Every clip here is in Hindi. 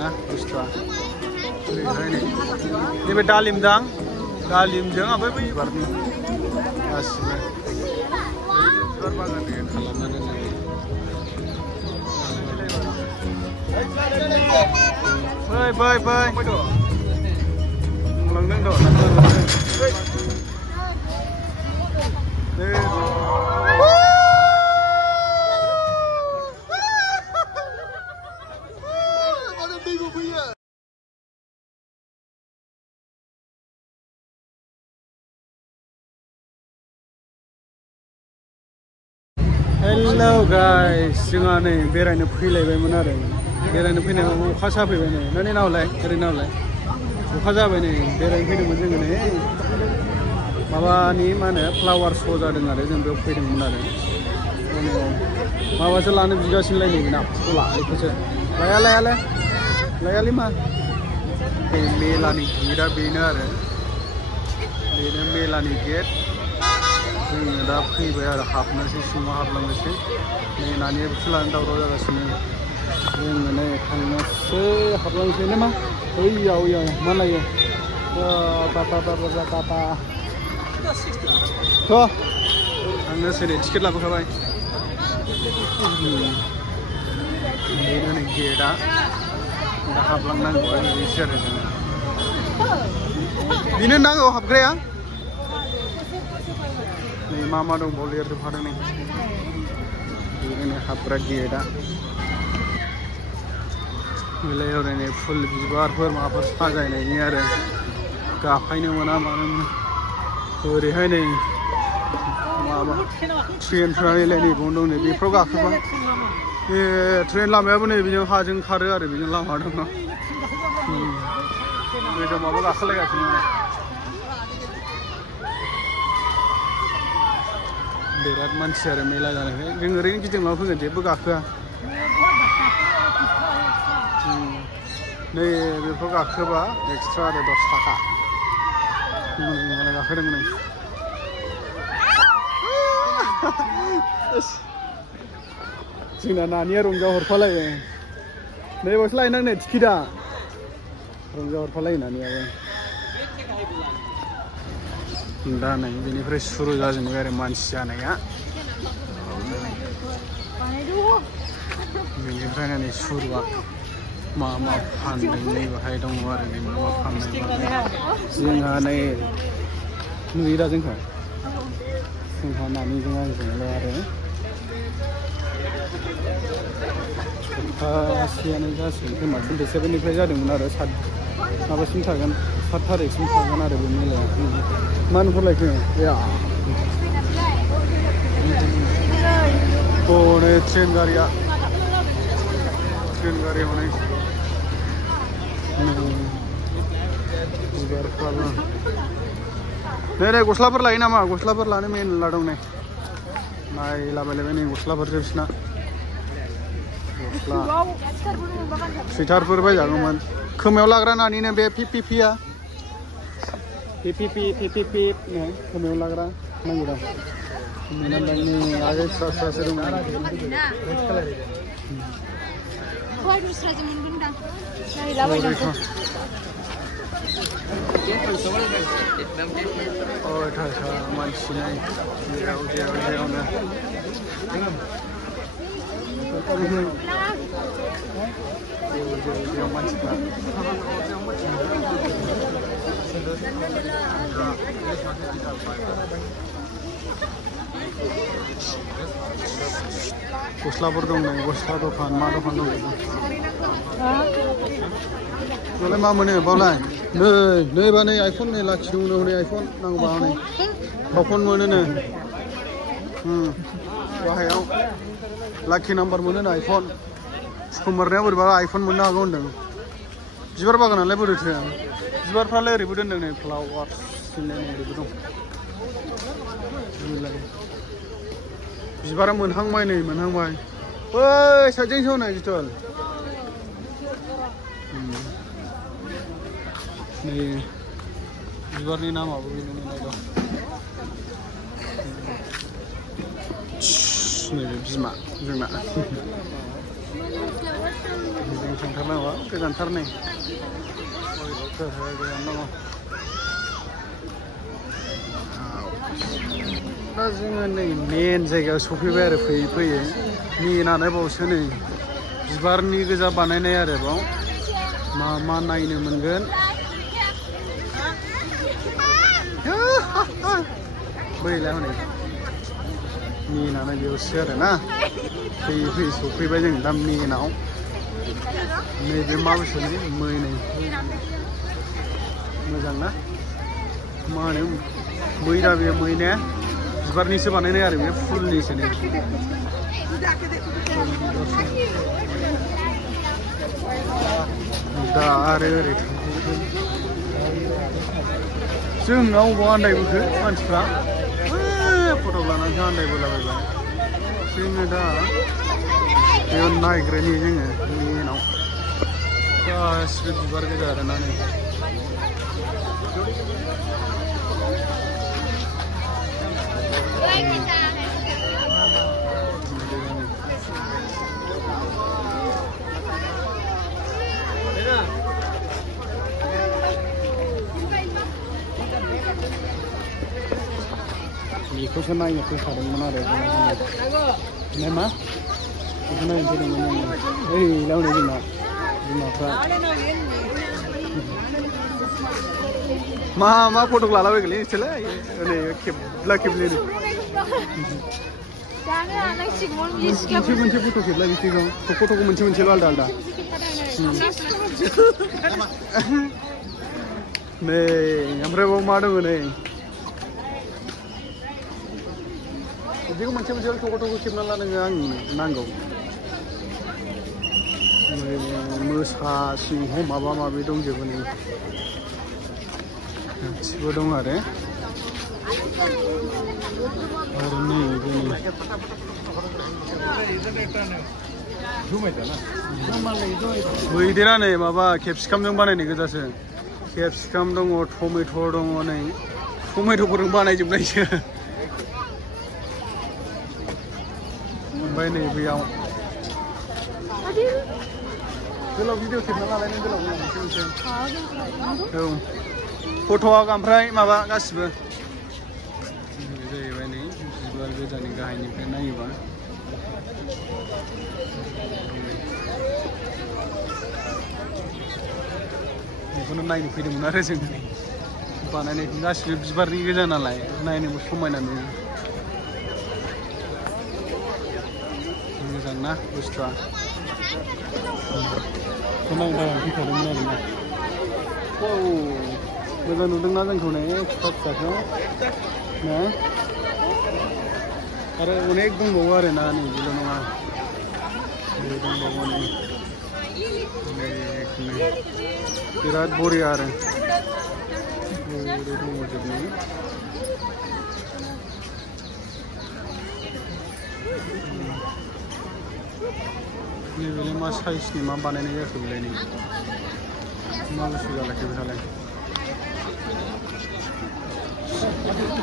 ना बुस्थुआ नैबे दालिम दां दालिमजों ओमफ्राय बै बिबारनि गासिबो बिबार बागान खालामनानै फै बुंलांदों हेलो गाइस जोंहा नै बेरायनो फैलायबायमोन आरो बेरायनो फैनायाव अखा साफैबाय नै नोंनि नावलाय ओरैनावलाय अखा जाबाय नै बेरायनो फैदोंमोन जोङो नै माबानि मा होनो फ्लावार श' जादों आरो जों बेयाव फैदोंमोन आरो माबासो लानो बिगासिनोलाय नैबेना फुला बेखौसो लायालै मा बे मेलानि गेटआ बेनो आरो बेनो मेलानि गेट जोङो दा फैबाय आरो हाबनोसै सिङाव हाबलांनोसै नै नानि फुलानि दावराव जागासिनो जोङो नै थांनोसै हाबलांनोसै ना मा ओइयाव मा लायो थ' थांनोसै नै टिकेट लाबोखाबाय बेनो नै गेटआ दा हाबलांनांगौ बेसो आरो जोङो बेनो नांगौ हाबग्राया नै मा दंबावो लिरजोबखादों नै बेनो हाबग्रा गेटआ बेलाय ओरैनो फुल बिबारफोर माबाफोर साजायनायनि आरो गाफायनो मोना मानो मोना ओरैहाय नै माबा ट्रेनफ्रा नै बावनो दं नै बेफ्राव गाखोबा ट्रेन लामायाबो नै बेजों हाजों खारो आरो बेजों लामा दङ गोजौआव माबा गाखोलायगासिनो बिराद मानसि आरो मेला जानायखाय जों ओरैनो गिदिंना फैगोन जेबो गाखोआ नै बेफोराव गाखोबा एक्सट्रा आरो 10 थाखा गाखोदों नै जोंना नानिया रंजा हरफालायो नै बावसो लायनां नै टिकेटआ रंजा हरफालायो नानियाबो दा नै बेनिफ्राय सुरु जाजेनबाय आरो मानसि जानाया बेनिफ्राय नै सुरुआ मा फानदों नै बाहाय दङ आरो नै मा फानदों जोंहा नै नुयो दा जोंहा नानिजों आंजोंल' आरो सप्तासेयानो जासिगोन खोमा 27निफ्राय जादोंमोन आरो 7 माबासिम थागोन 7 थारिखसिम थागोन आरो बे मेलाया मा नुहरलायखो नै ट्रेन गारिया हनै बिबारफ्राबो नै गस्लाफोर लायो नामा गस्लाफोर लानो मेरला दं नै नायलाबायलायबाय नै गस्लाफोरसो बिसिना गस्ला सुइटारफोर बायजागौमोन खोमायाव लाग्रा नानिनो बे पिपिपिया पिपिपि नो खोमायाव लाग्रा नांगौ दा मोनाबायनो आगै स्रासो दङ मानसि नै जेरावनो मानसिफ्रा गस्लाफोर दं नै गस्ला दखान मा दखान दं बेलाय मा मोनो बावलाय नैबा नै आइफन नै लाखि दङ हनै आइफन नांगौबा हनै फावफन मोनो नो गाहायाव लाखि नाम्बार मोनो नो आइफन समबारनाया बोरैबा आइफन मोननो हागौ होनदों बिबार बागानालाय बोरैथो बिबारफ्रालाय ओरैबो दोनदों नै फ्लावार्स ओरैबो दं बिबारा मोनहांबाय नै मोनहांबाय बै साइडजों सौनाय जितल नै बिबारनि नामाबो बेनो दं नैबे बिमा जोंना जों थांथारनांगौ गोजानथार नै गोजान दङ दा जोङो नै मेन जायगायाव सफैबाय आरो फैयै फैयै मेनानो बावसो नै बिबारनि गोजा बानायनाय आरो बाव मा नायनो मोनगोन बैलाय हनै मेनानो बेयावसो आरो ना फैयै फैयै सफैबाय जों दा मेनाव नैबे मा बुस्थु नै मै नै मोजां ना मा होनो मै दा बे मै ने बिबारनिसो बानायनाय आरो बे फुलनिसो नै दा आरो ओरै थांबावगोन जोंनाव अबाव आन्दायबोखो मानसिफ्रा फट' लानानैसो आन्दायबोलाबायबाय जोङो दा बेयाव नायग्रोनि जोङो मेनाव गासिबो बिबार गोजा आरोना नै बेखौसो नायनो फैखादोंमोन आरो मा बेखौ नायनो फैदोंमोन ओइ लावनो जोंना बिमाफ्रा मा फट' लालाबायगोनलै नोंसोरलाय नै खेबला खेबलि मोनसे फट' खेबला बिसोरखौ फट'खौ मोनसेल' आलदा आलदा नै ओमफ्राय बाव मा दङ नै बिदिखौ मोनसेल' थख' खेबना ला नोङो आं नांगौ मोसा सिंह माबा माबि दंजोबो नै गासिबो दं आरो मैदेरा नै माबा केपसिकामजों बानायनाय गोजासो केपसिकाम दङ टमेट' दङ नै टमेट'फोरजों बानायजोबनायसो ओमफ्राय नै बेयाव गोलाव भिडिअ खेबना लालाय नों गोलाव मोनसे औ फट'आ ओमफ्राय माबा गासिबो जाहैबाय नै बिबार गोजानि गाहायनिफ्राय नायोबा बेखौनो नायनो फैदोंमोन आरो जों बानायनायखौ गासिबो बिबारनि गोजा नालाय नायनोबो समायना नुयो मोजां ना बुस्थुआ नायनो थाखाय फैखादोंमोन आरोना मोजां नुदोंना जोंखौ नै फिसा फिसाखौ ना आरो अनेक दंबावो आरो ना नै बेल' नङा दंबावो नै बिराद बरिया आरो दंजोबनाय नैबेलाय मा साइजनि मा बानायनाय जाखो बेलाय नै मा बुस्थु जालायखो बेहालाय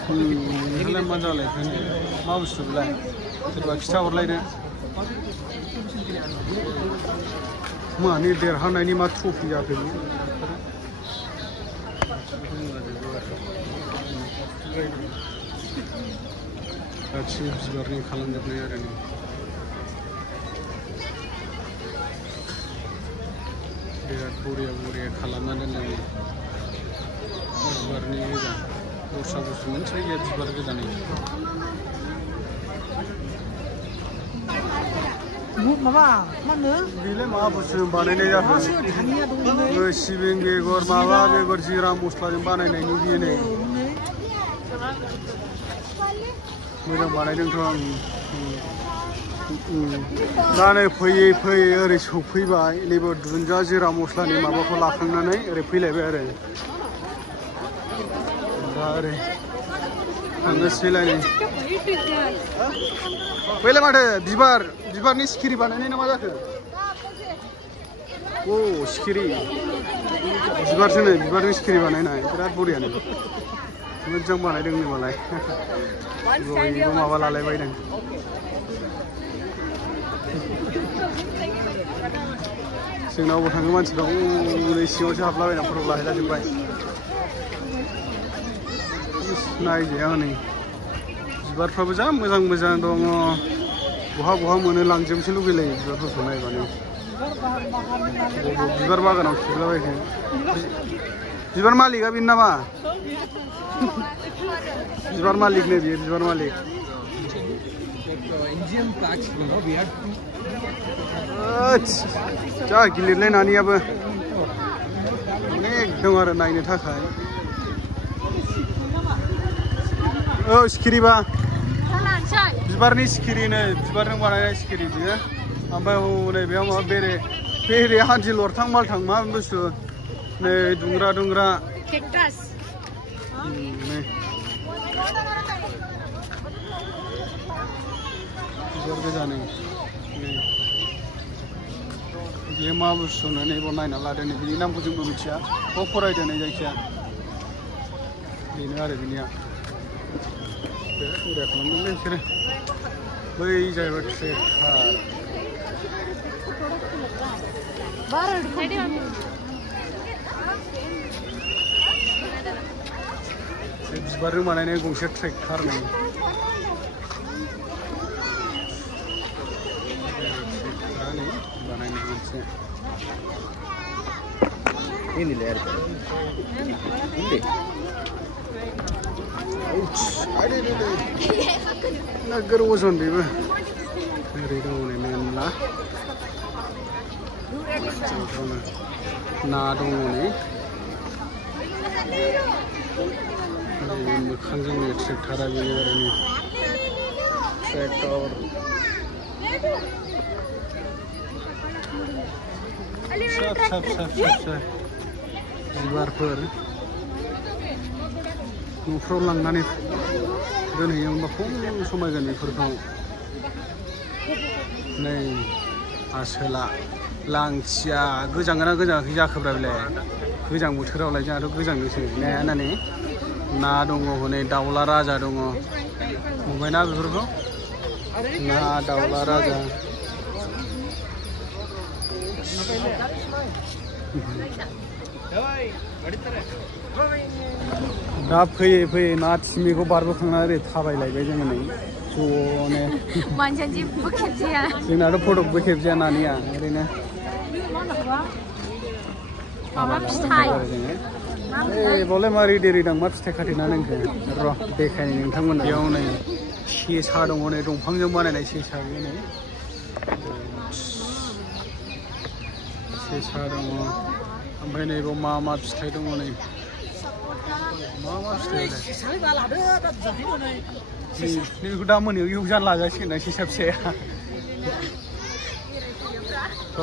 बेहालाय मा जालायखो मा बुस्थु बेलाय सोरबा खिथाहरलायनो मानि देरहानायनि मा ट्रफि जाखो गासिबो बिबारनि खालामजोबनाय आरो नै बिराद बरिया खालामना दोनदों बिबारनि गोजा दस्रा बुस्थु मोनसे गैया बिबार गोजानि माबा मा होनो बेलाय मा बुस्थु बानायनाय जाखो सिबिं बेगर माबा बेगर जिरा मस्लाजों बानायनायनि बियो नै मोजां बानायदोंथ' आं दा नै फैयै फैयै ओरै सफैबाय नैबे दुन्दिया जिरा मस्लानि माबाखौ लाखांनानै ओरै फैलायबाय आरो दा ओरै थांनोसैलाय नै बैलाय माथो बिबारनि सिखिरि बानायनाय ना मा जाखो अ सिखिरि बिबारसो नै बिबारनि सिखिरि बानायनाय बिराद बरियानो मोजां बानायदों नै मालाय बयबो माबा लालायबायदों जोंनावबो थाङो मानसिफ्रा ओरै सिङावसो हाबलाबायना फट' लाहैलाजोब्बाय नायजाया हनै बिबारफ्राबो जा मोजां मोजां दङ बहा बहा मोनो लांजोबनोसो लुगैलायो बिबारफोरखौ नायबानो बिबार बागानाव खेबलाबायखो बिबार मालिकआ बेनो नामा बिबार मालिक नो बियो बिबार मालिक जा गिलिरलै नानियाबो अनेक दं आरो नायनो थाखाय औ सिखिरिबा बिबारनि सिखिरिनो बिबारजों बानायनाय सिखिरि बियो ओमफ्राय हनै बेयाव माबा बेरे हान्थि लरथां मालथां मा बुस्थु नै दुंग्रा दुंग्रा नै बिबार गोजा नै बियो मा बुस्थु होननानै बाव नायना लादों नै बिनि नामखौ जोंबो मिथिया बाव फरायदों नै जायखिया बेनो आरो बिनिया बिराद मोजां खालामदोंलै बिसोरो बै जाहैबाय ट्रेकार बिबारजों बानायनाय गंसे ट्रेकार नै बानायनाय गंसे नोगोर अजन बेबो ओरै दङ नै मेनला ना दङ नै मोखांजों नै ट्रेक्टरा बेनो आरो नै ट्रेक्टर फिसा फिसा फिसा फिसा बिबारफोर न'फ्राव लांनानै दोनहैयोबा खम समायगोन बेफोरखौ नै आसोला लांथिया गोजाङोना गोजाङाखै जाखोब्रा बेलाय गोजां बोथोरावलाय जोंहाथ' गोजांनोसै नाया नानै ना दङ हनै दाउला राजा दङ नुबायना बेफोरखौ ना दाउला राजा दा फैयै फैयै ना थिमिखौ बारबोखांना ओरै थाबायलायबाय जोङो नै ज'नो जोंनाथ' फटकबो खेबजाया नानिया ओरैनो बावलाय मा रेडि रेदां मा फिथाइ खाथेना नोंखो र' देखायनो नोंथांमोन बेयाव नै सेसा दङ नै दंफांजों बानायनाय सेसा बे नै सेसा दङ ओमफ्राय नैबाव मा फिथाइ दङ नै मा फिथाइ नैबेखौ दा मोनायाव एवजानो लाजासिगोन ना सेसा फिसाया थ'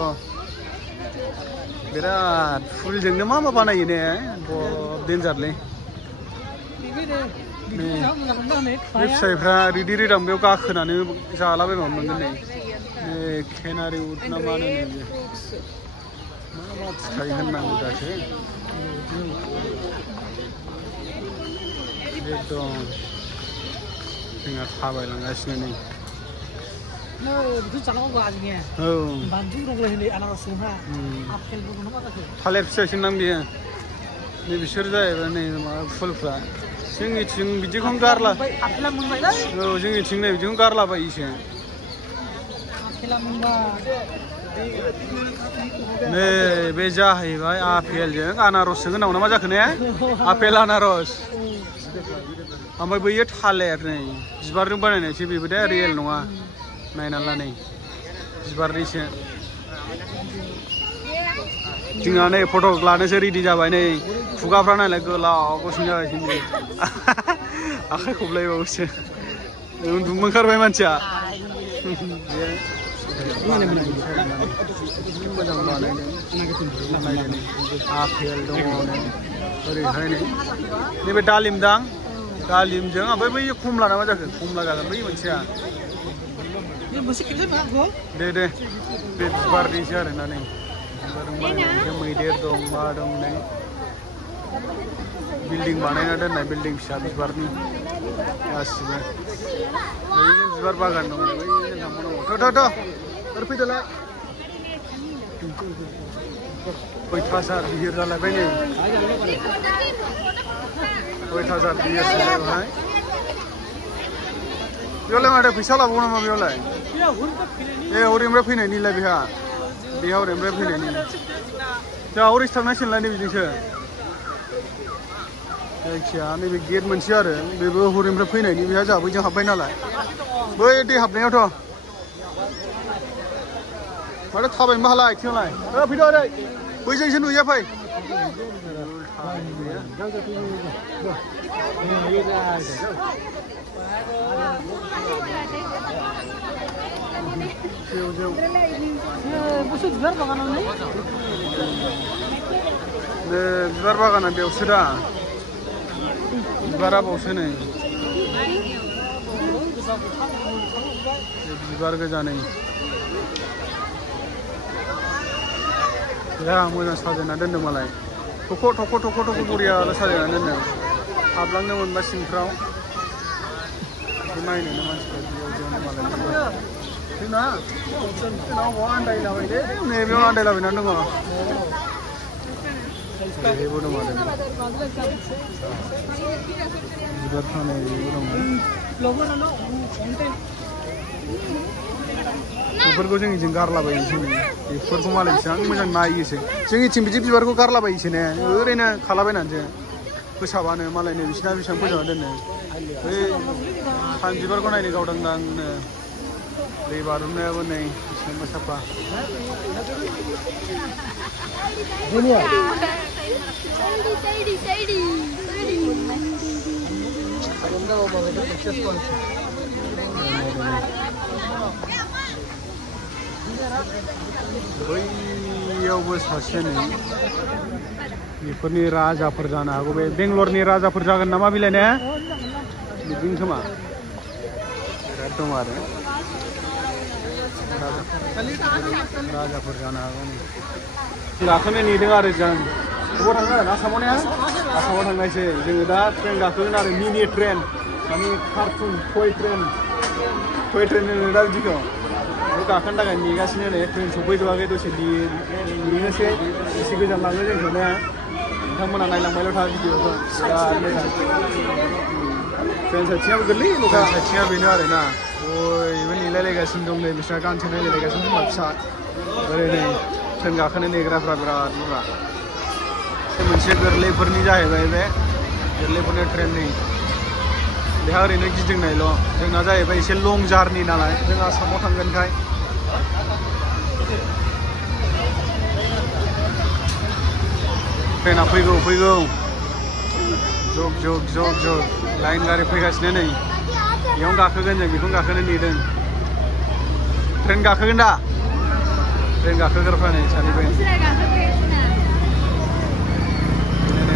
बिराद फुलजोंनो मा बानायो ने बहुत डेन्जारलै बे फिथाइफ्रा रेडि रेदां बेयाव गाखोनानै जालाबायबा मोनगोन नै केनारि उद ना मा होनो बेयो मा फिथाइ होननांगौ दासो एकदम जोंहा थाबायलांगासिनो नै थालिर फिथाइसो नां बेयो नै बिसोर जाहैबाय नै माबा फुलफ्रा जोंनिथिं बिदिखौनो गारला औ जोंनिथिं नै बिदिखौनो गारलाबायोसो नै बे जाहैबाय आपेलजों आनारसजों होनांगौ ना मा जाखो ने आपेल आनारस ओमफ्राय बैयो थालिर नै बिबारजों बानायनायसो बेबो दे रियेल नङा नायना ला नै बिबारनिसो जोंहा नै फट' लानोसो रेडि जाबाय नै खुगाफ्रा नायलाय गोलाव गुसुं जागासिनो आखाइ खबलायबावोसो उन्दुनो ओंखारबाय मानसिया मोजां बानायदों आपेल दङ ओरैहाय नैबे दालिम दां दालिमजों ओमफ्राय बै खमला ना मा जाखो खमला जागोन बै मोनसेया दे बे बिबारनिसो आरोना नै मैदेर दं मा दं नै बिल्डिं बानायना दोननाय बिल्डिं फिसा बिबारनि गासिबो बिबार बागान दं थ' ओरै फैदोलाय अयथासार बिहिर जालायबाय नै अयथासार बिहिर जालायबाय बेयावलाय माथो फैसा लाबावो नामा बेयावलाय ए हरैनिफ्राय फैनायनिलाय बेहा हरैनिफ्राय फैनायनि जोंहा हरैसो थांनांसिगोनलाय नै बिजोंसो जायखिया नैबे गेट मोनसे आरो बेबो हरैनिफ्राय फैनायनि बेहा जोंहा बैजों हाबबाय नालाय बै दै हाबनायावथ' माथो थाबायनोबो हाला आथिङावलाय फैदो ओरै बैजोंसो नुयो फै बिबार बागाना बेयावसो दा बिबारा बावसो नै बिबार गोजा नै जा मोजां साजायना दोनदों मालाय थख' बरिया साजायना दोनदों हाबलांनो मोनबा सिंफ्राव नायनोनो मानसिफ्रा बेयाव मालाय जोंनाव बहा आन्दायलाबायलै नैबेयाव आन्दायलाबायनानै दङ बेबो दङ बिबार फाननायबो दङ बेफोरखौ जोंनिथिं गारलाबायोसो बेफोरखौ मालाय बेसेबां मोजां नायोसो जोंनिथिं बिदि बिबारखौ गारलाबायोसो ने ओरैनो खालाबायनानैसो फोसाबानो मालायनो बिसिना बेसेबां फोसाबना दोनो बै सान बिबारखौ नायनो गावदांदांनो दै बारुमनायाबो नै बेसेबांबा साफा बैयावबो सासे नै बेफोरनि राजाफोर जानो हागौ बे बेंगलरनि राजाफोर जागोन नामा बिलाय ने बिदिनो खोमा बिराद दं आरो राजाफोर जानो हागौ गाखोनो नेदों आरो जों बबाव थांगोन आसामाव ने आसामाव थांनायसै जोङो दा ट्रेन गाखोगोन आरो मिनि ट्रेन माने कार्टुन टय ट्रेन होनो दा बिदिखौ गाखोनो थाखाय नेगासिनो नै ट्रेन सफैथ'वाखै दसे नेनोसै एसे गोजान लाङो जोंखौ ने नोंथांमोना नायलांबायल' था भिडिअखौ बिराद मोजां ट्रेन साइथिंआबो गोरलै ल'खा साइथिंआ बेनो आरो ना बयबो नेलायलायगासिनो दं नै बिस्रा गानसो नायलायलायगासिनो बिमा फिसा ओरै नै ट्रेन गाखोनो नेग्राफ्रा बिराद बुरजा मोनसे गोरलैफोरनि जाहैबाय बे गोरलैफोरनि ट्रेन नै बेहा ओरैनो गिदिंनायल' जोंना जाहैबाय एसे लं जार्नि नालाय जों आसामाव थांगोनखाय ट्रेना फैगौ जग लाइन गारि फैगासिनो नै बेयावनो गाखोगोन जों बेखौनो गाखोनो नेदों ट्रेन गाखोगोन दा ट्रेन गाखोग्राफ्रा नै सानैबो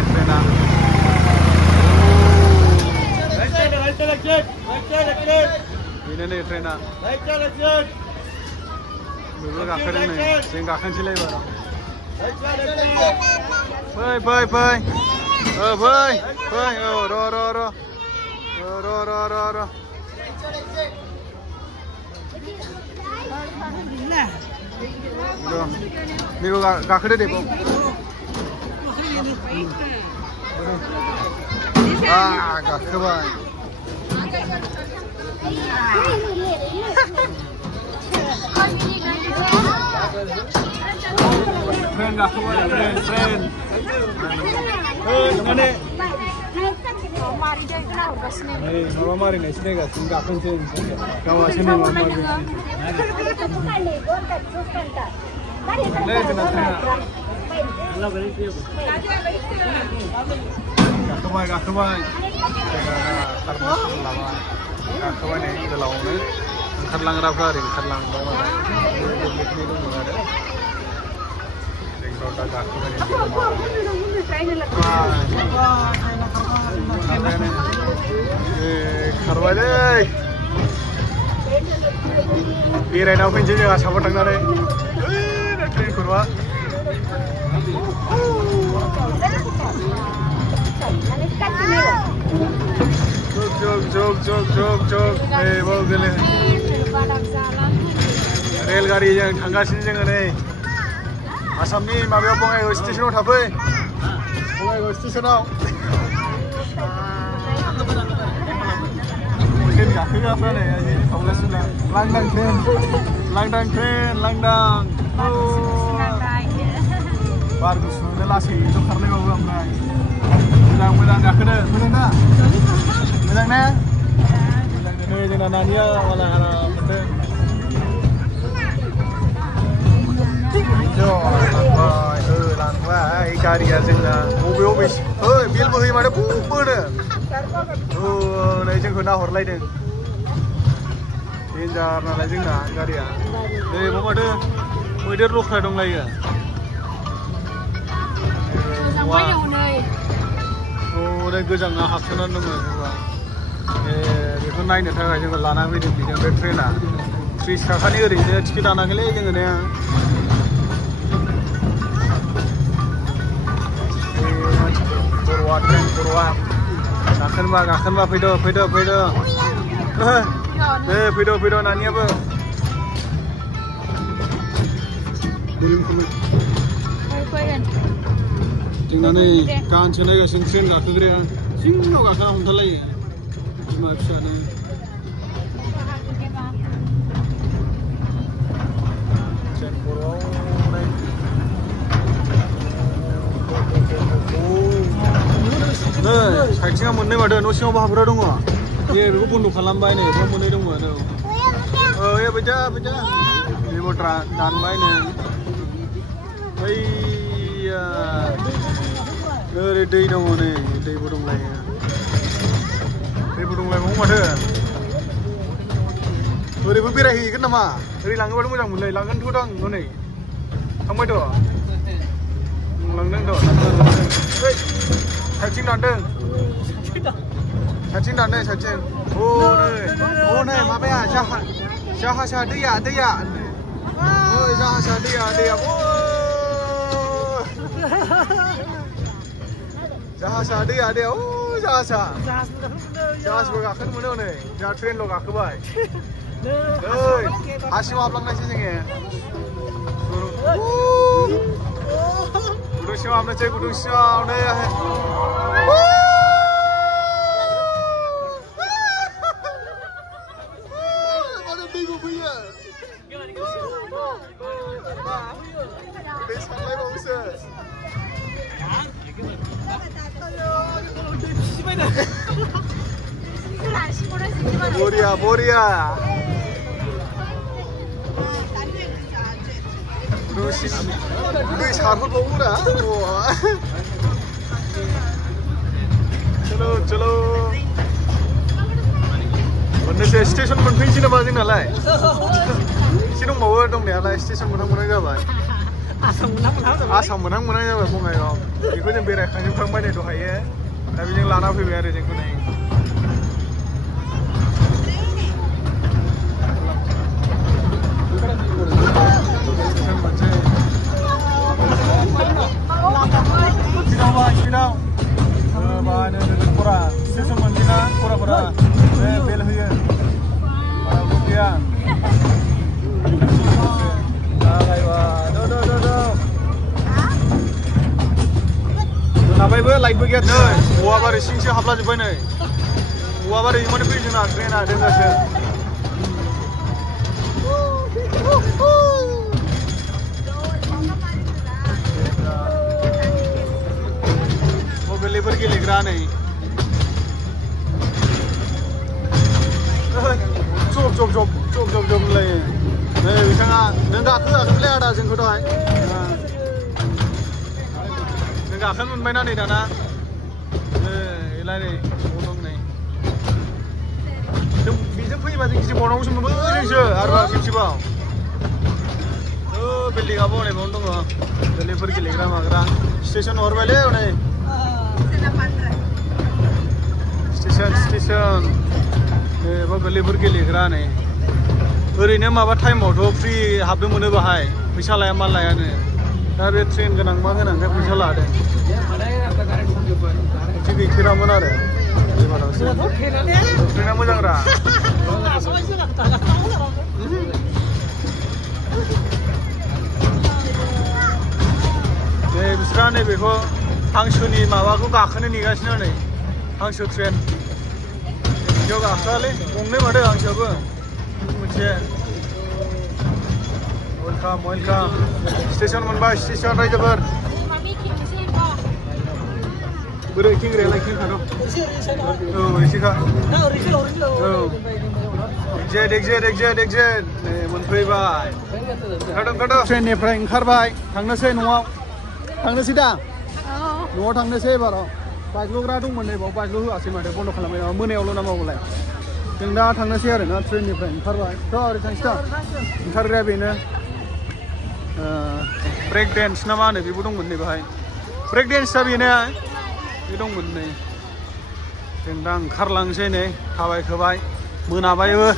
ट्रेना बेनो नै ट्रेना बेबो गाखोदों नै जों गाखोनोसैलाय एबार फै औ र' बेखौ गाखोदो दे गाखोबाय ट्रेन गाखोबाय ट्रेन माबा मारिनायसो नायगासिनो गाखोनोसै गावासो नै माबा गाखोबाय गाखोबाय नै गोलावनो ओंखारलांग्राफ्रा ओरै ओंखारलांबाय मालाय दंमोन आरो जोंफ्राव दा गाखोबाय खारबायलै बेरायना फैनोसै जों आसामाव थांनानै ट्रेन खर'आ जग नै बाव रेलगारिजों थांगासिनो जोङो नै आसामनि माबायाव बङाइगाव स्टेसनाव थाफै बङाइगाव स्टेसनाव ट्रेन गाखोग्राफ्रा नै थांगासिनो लांदां ट्रेन लांदां बार गुसुनो लासैनो खारलायबावो ओमफ्राय मोजां गाखोनो मोजां ना मोजां ना नै जोंना नानिया माला आराम मोनदों लांबाय गारिया जोंना बबे बेलबो होयो माथो बोनो नै जोंखौ नाहरलायदों डेन्जार नालाय जोंना गारिया नै माथो मैदेर लख्रा दंलायो नै गोजाङा हाबसोनानै दङ बेखौ नायनो थाखाय जोङो लाना फैदों बेजों बे ट्रेना 30 थाखानि ओरैनो टिकेट दानाखैलै जोङो ने बर'आ गाखोनबा फैदो नानियाबो जोंना नै गानसो नायगासिनो ट्रेन गाखोग्राया सिङाव गाखोना हमथालायो बिमा फिसानो ट्रेन खर'आव नै साइथिंआ मोननै माथो न' सिङावबो हाबग्रा दङ बेखौ बन्द' खालामबाय नै बेयाव मोननै दंमोन फैजा बेबो दानबाय नै ओरै दै दङ नै दैबो दंलायबावो माथो ओरैबो बेरायहैगोन नामा ओरै लाङोबाथ' मोजां मोनलै लांगोनथ' दां नै थांबायथ' लांदोंथ' साइथिं दानदों साइथिं नै माबाया जाहाजा दैया जाहाजा दैया जाहाजबो गाखोनो मोनो नै जोंहा ट्रेनल' गाखोबाय हा सिङाव हाबलांनायसै जोङो गुदुं सिङाव हाबनोसै गुदुं सिङाव नै माथो दैबो फैयो दै सारलायबावोसो बरिया दै सारहरबावोरा चलो मोननोसै स्टेसन मोनफैनोसै नामा जोंनालाय एसे दंबावो दंनायालाय स्टेसन मोनहां जाबाय आसाम मोनहां जाबाय बङाइगाव बेखौ जों बेरायखांजोबखांबाय नै दहायो दा बेजों लाना फैबाय आरो जोंखौ नै स्टेसन मोनसैना खराफोरा बेल होयो जोंनाबो लाइटबो गैया नै औवाबारि सिंसो हाबलाजोब्बाय नै औवाबारि माने फैयो जोंना ट्रेना दोनगासिनो गोरलैफोर गेलेग्रा नै जब होनलायो नै बिथाङा नों गाखोआखैलै आदा जोंखौ दहाय नों गाखोनो मोनबायना नै दाना नै दं नै बेजों फैयोबा जों गिदिंबावनांगौसो मोनबो जोंसो आरोबाव खेबसेबाव बिल्डिंआबो हनै बावनो दङ गोरलैफोर गेलेग्रा माग्रा स्टेसन हरबायलै हनै स्टेसन एबा गोरलैफोर गेलेग्रा नै ओरैनो माबा टाइमावथ' फ्रि हाबनो मोनो बाहाय फैसा लाया मा लायानो दा बे ट्रेन गोनां मा गोनांखाय फैसा लादों बिदि गैथेरामोन आरो ट्रेना मोजांरा नैबेखौ हांसोनि माबाखौ गाखोनो नेगासिनो नै हांसो ट्रेन बेयाव गाखोआलै गंनै माथो हांसोआबो मोनसे वेलकाम स्टेशन मोनबाय स्टेशन रायजोफोर बोरै खेंग्रायालाय खेंखाद' औ एसेखा औ एक्जेक्ट नै मोनफैबाय ओंखारदों ट्रेननिफ्राय ओंखारबाय थांनोसै न'आव थांनोसै दा न'आव थांनोसै एबाराव बाइकल'ग्रा दंमोन नै बाव बाइकल' होआसै माथो बन्द' खालामबाय नामा मोनायावल' नामावलाय जों दा थांनोसै आरो ना ट्रेननिफ्राय ओंखारबाय थ' ओरै थांसै दा ओंखारग्राया बेनो ब्रेक डेन्स ना मा होनो बेबो दंमोन नै बाहाय ब्रेक डेन्सआ बेनो बे दंमोन नै जों दा ओंखारलांसै नै थाबायखोबाय मोनाबायबो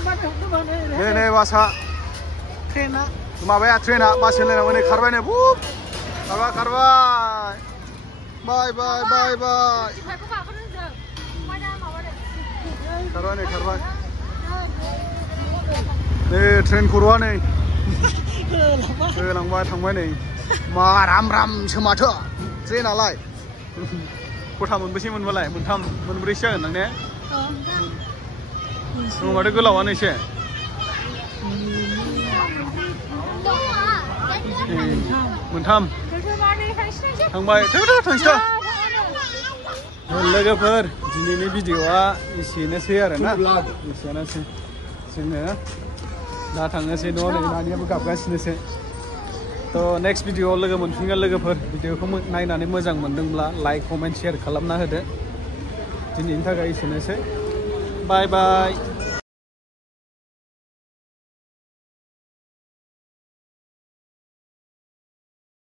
नै बासआ ट्रेना माबाया ट्रेना बास होनलायनांगौ नै खारबाय नै बुब खारबाय बाय खारबाय नै ट्रेन खर'आ नै होलांबाय थांबाय नै मा रामसो माथो ट्रेनालाय खथा मोनबेसे मोनबालाय मोनथाम मोनब्रैसो जागोन नों ने माथो गोलावानो एसे मोनथाम थांबाय थांसै लोगोफोर दिनैनि भिडिअ'आ एसेनोसै आरोना एसेनोसै जोङो दा थांनोसै न' नै नानियाबो गाबगासिनोसै थ' नेक्स्ट भिडिअ'आव लोगो मोनफिनगोन लोगोफोर भिडिअ'खौ नायनानै मोजां मोनदोंब्ला लाइक कमेन्ट शेयार खालामना होदो दिनैनि थाखाय एसेनोसै बाय